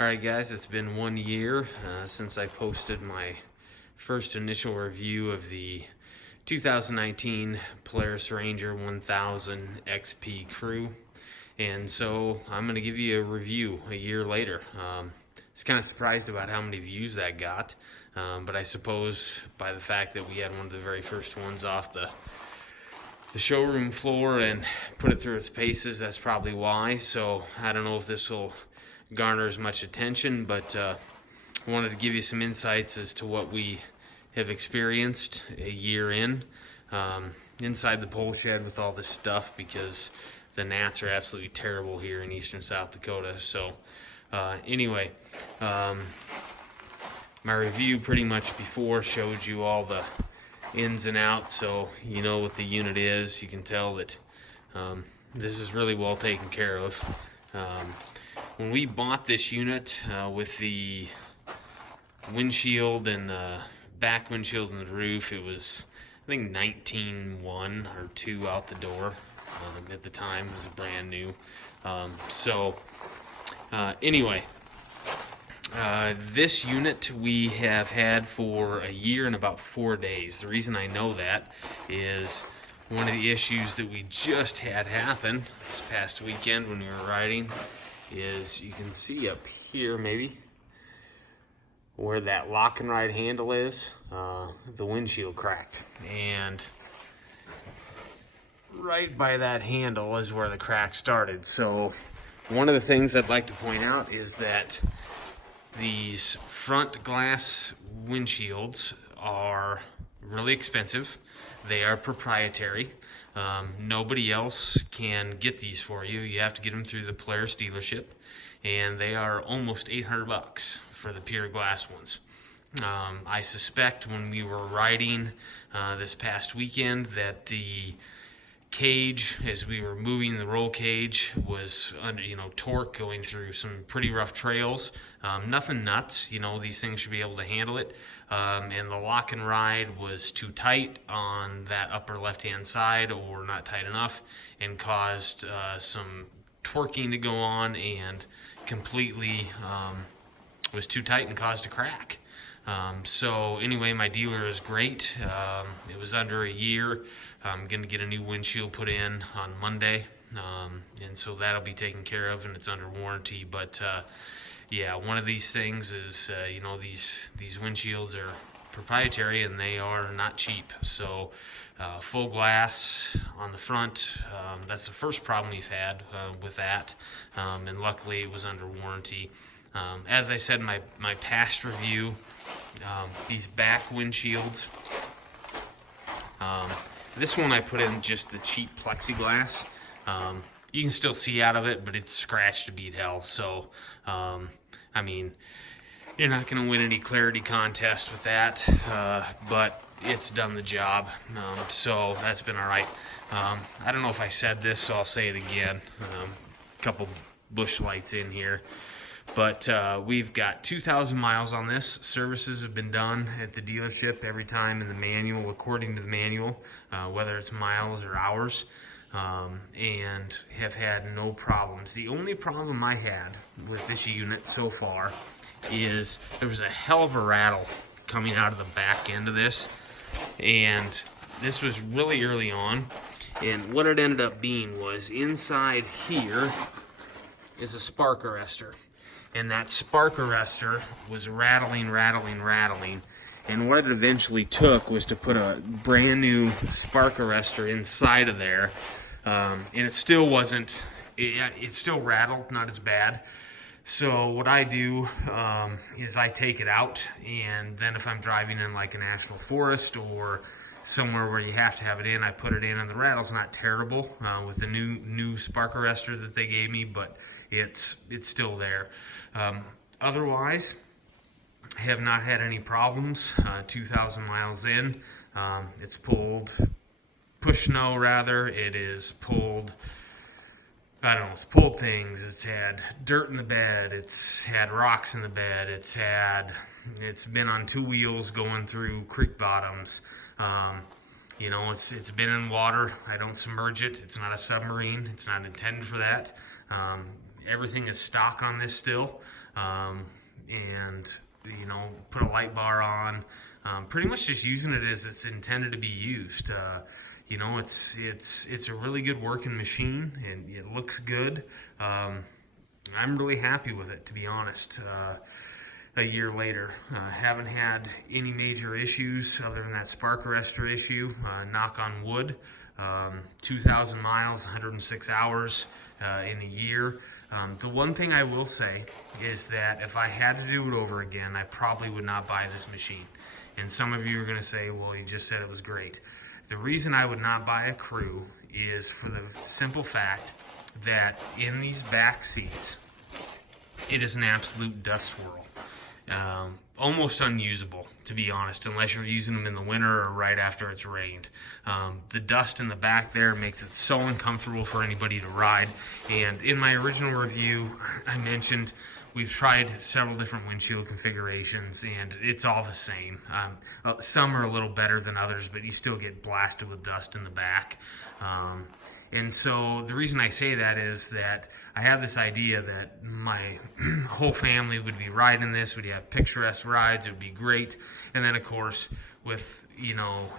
Alright guys, it's been 1 year since I posted my first initial review of the 2019 Polaris Ranger 1000 XP Crew. And so I'm going to give you a review a year later. I was kind of surprised about how many views that got, but I suppose by the fact that we had one of the very first ones off the showroom floor and put it through its paces, that's probably why. So I don't know if this will garner as much attention, but I wanted to give you some insights as to what we have experienced a year in inside the pole shed with all this stuff, because the gnats are absolutely terrible here in eastern South Dakota. So anyway, my review pretty much before showed you all the ins and outs, so you know what the unit is. You can tell that this is really well taken care of. When we bought this unit with the windshield and the back windshield and the roof, it was, I think, 19.1 or 2 out the door. At the time, it was brand new. Anyway, this unit we have had for a year and about 4 days. The reason I know that is one of the issues that we just had happen this past weekend when we were riding is, you can see up here maybe where that lock and ride handle is, the windshield cracked, and right by that handle is where the crack started. So one of the things I'd like to point out is that these front glass windshields are really expensive. They are proprietary. Nobody else can get these for you. You have to get them through the Polaris dealership, and they are almost $800 for the pure glass ones. I suspect when we were riding this past weekend that the cage, as we were moving the roll cage, was under, torque going through some pretty rough trails. Nothing nuts, these things should be able to handle it. And the lock and ride was too tight on that upper left hand side, or not tight enough, and caused some torquing to go on, and completely was too tight and caused a crack. So anyway, my dealer is great. It was under a year. I'm going to get a new windshield put in on Monday, and so that'll be taken care of, and it's under warranty. But yeah, one of these things is, these windshields are proprietary and they are not cheap. So full glass on the front, that's the first problem we've had with that, and luckily it was under warranty. As I said in my past review, these back windshields, this one I put in just the cheap plexiglass. You can still see out of it, but it's scratched to beat hell. So, I mean, you're not going to win any clarity contest with that, but it's done the job. So that's been all right. I don't know if I said this, so I'll say it again. A couple bush lights in here. But we've got 2,000 miles on this. Services have been done at the dealership every time in the manual, according to the manual, whether it's miles or hours, and have had no problems. The only problem I had with this unit so far is there was a hell of a rattle coming out of the back end of this, and this was really early on, and what it ended up being was, inside here is a spark arrestor. And that spark arrestor was rattling, and what it eventually took was to put a brand new spark arrestor inside of there, and it still wasn't, it still rattled, not as bad. So what I do is I take it out, and then if I'm driving in like a national forest or somewhere where you have to have it in, I put it in, and the rattle's not terrible with the new spark arrestor that they gave me, but it's still there. Otherwise, I have not had any problems. 2,000 miles in, it's pulled push snow, rather. It is pulled, I don't know, it's pulled things. It's had dirt in the bed. It's had rocks in the bed. It's been on 2 wheels going through creek bottoms. It's been in water. I don't submerge it. It's not a submarine. It's not intended for that. Everything is stock on this still. and put a light bar on. Pretty much just using it as it's intended to be used. It's a really good working machine, and it looks good. I'm really happy with it, to be honest. A year later, haven't had any major issues other than that spark arrestor issue. Knock on wood. 2,000 miles, 106 hours in a year. The one thing I will say is that if I had to do it over again, I probably would not buy this machine. And some of you are going to say, well, you just said it was great. The reason I would not buy a crew is for the simple fact that in these back seats, it is an absolute dust swirl. Almost unusable, to be honest, unless you're using them in the winter or right after it's rained. The dust in the back there makes it so uncomfortable for anybody to ride. And in my original review, I mentioned we've tried several different windshield configurations, and it's all the same. Some are a little better than others, but you still get blasted with dust in the back. And so the reason I say that is that I have this idea that my whole family would be riding this. We'd have picturesque rides. It would be great. And then, of course, with,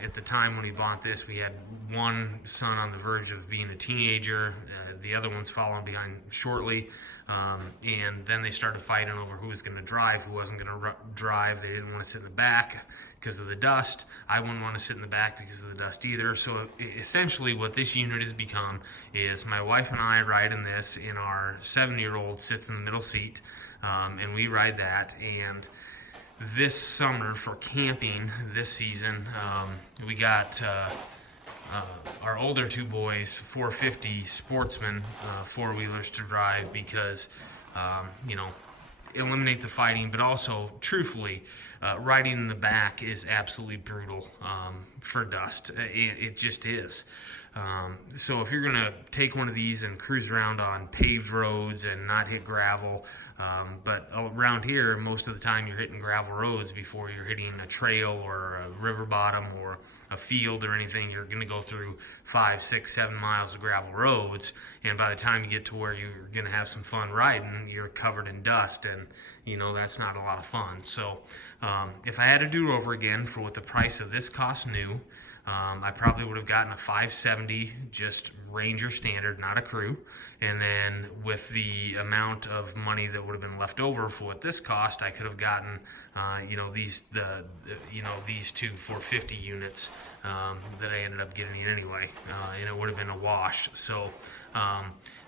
at the time when we bought this, we had one son on the verge of being a teenager. The other one's following behind shortly. And then they started fighting over who was going to drive, who wasn't going to drive. They didn't want to sit in the back because of the dust. I wouldn't want to sit in the back because of the dust either. So essentially what this unit has become is my wife and I ride in this, and our 7-year-old sits in the middle seat, and we ride that. And this summer for camping this season, we got our older two boys 450 Sportsman four-wheelers to drive because, eliminate the fighting, but also, truthfully, riding in the back is absolutely brutal for dust. It just is. So if you're going to take one of these and cruise around on paved roads and not hit gravel, but around here, most of the time you're hitting gravel roads before you're hitting a trail or a river bottom or a field or anything. You're going to go through 5, 6, 7 miles of gravel roads, and by the time you get to where you're going to have some fun riding, you're covered in dust, and that's not a lot of fun. So if I had to do it over again for what the price of this cost new, I probably would have gotten a 570 just Ranger standard, not a crew. And then with the amount of money that would have been left over for what this cost, I could have gotten, these two 450 units that I ended up getting anyway, and it would have been a wash. So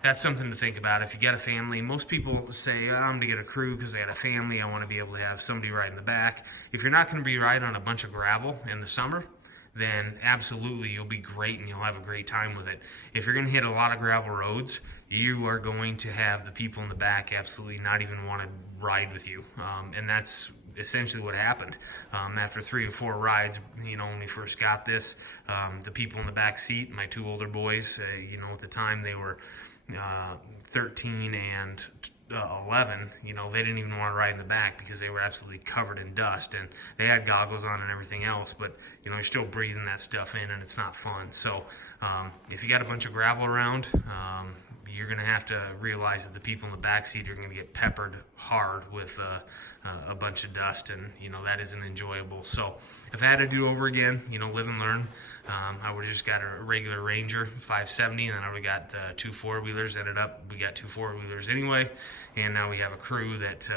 that's something to think about. If you got a family, most people say, I'm going to get a crew because I got a family. I want to be able to have somebody ride in the back. If you're not going to be riding on a bunch of gravel in the summer, then absolutely you'll be great and you'll have a great time with it. If you're going to hit a lot of gravel roads, you are going to have the people in the back absolutely not even want to ride with you. And that's essentially what happened. After 3 or 4 rides, when we first got this, the people in the back seat, my 2 older boys, at the time they were 13 and 11, they didn't even want to ride in the back because they were absolutely covered in dust, and they had goggles on and everything else, but you're still breathing that stuff in, and it's not fun. So if you got a bunch of gravel around, you're going to have to realize that the people in the back seat are going to get peppered hard with a bunch of dust, and that isn't enjoyable. So if I had to do over again, live and learn, I would have just got a regular Ranger 570, and then I would have got 2 4-wheelers. Ended up we got 2 4-wheelers anyway, and now we have a crew that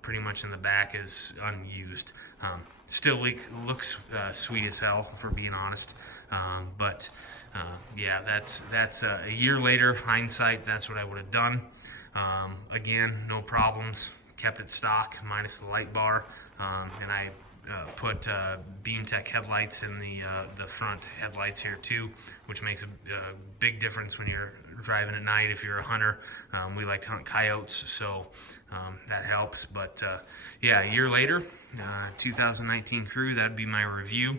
pretty much in the back is unused. Still looks sweet as hell, for being honest, but yeah, that's a year later, hindsight, that's what I would have done. Again, no problems, kept it stock minus the light bar, and I put BeamTech headlights in the front headlights here too, which makes a big difference when you're driving at night. If you're a hunter, we like to hunt coyotes, so that helps. But yeah, a year later, 2019 crew, that'd be my review.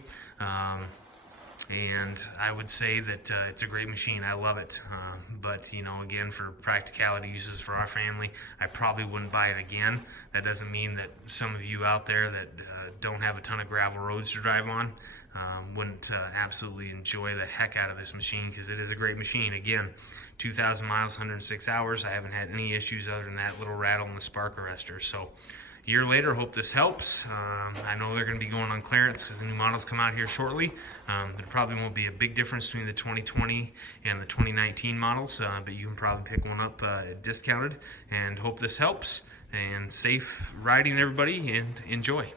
And I would say that it's a great machine. I love it. But, again, for practicality uses for our family, I probably wouldn't buy it again. That doesn't mean that some of you out there that don't have a ton of gravel roads to drive on wouldn't absolutely enjoy the heck out of this machine, because it is a great machine. Again, 2,000 miles, 106 hours. I haven't had any issues other than that little rattle in the spark arrestor. So a year later, hope this helps. I know they're going to be going on clearance because the new models come out here shortly. There probably won't be a big difference between the 2020 and the 2019 models, but you can probably pick one up discounted. And hope this helps. And safe riding, everybody, and enjoy.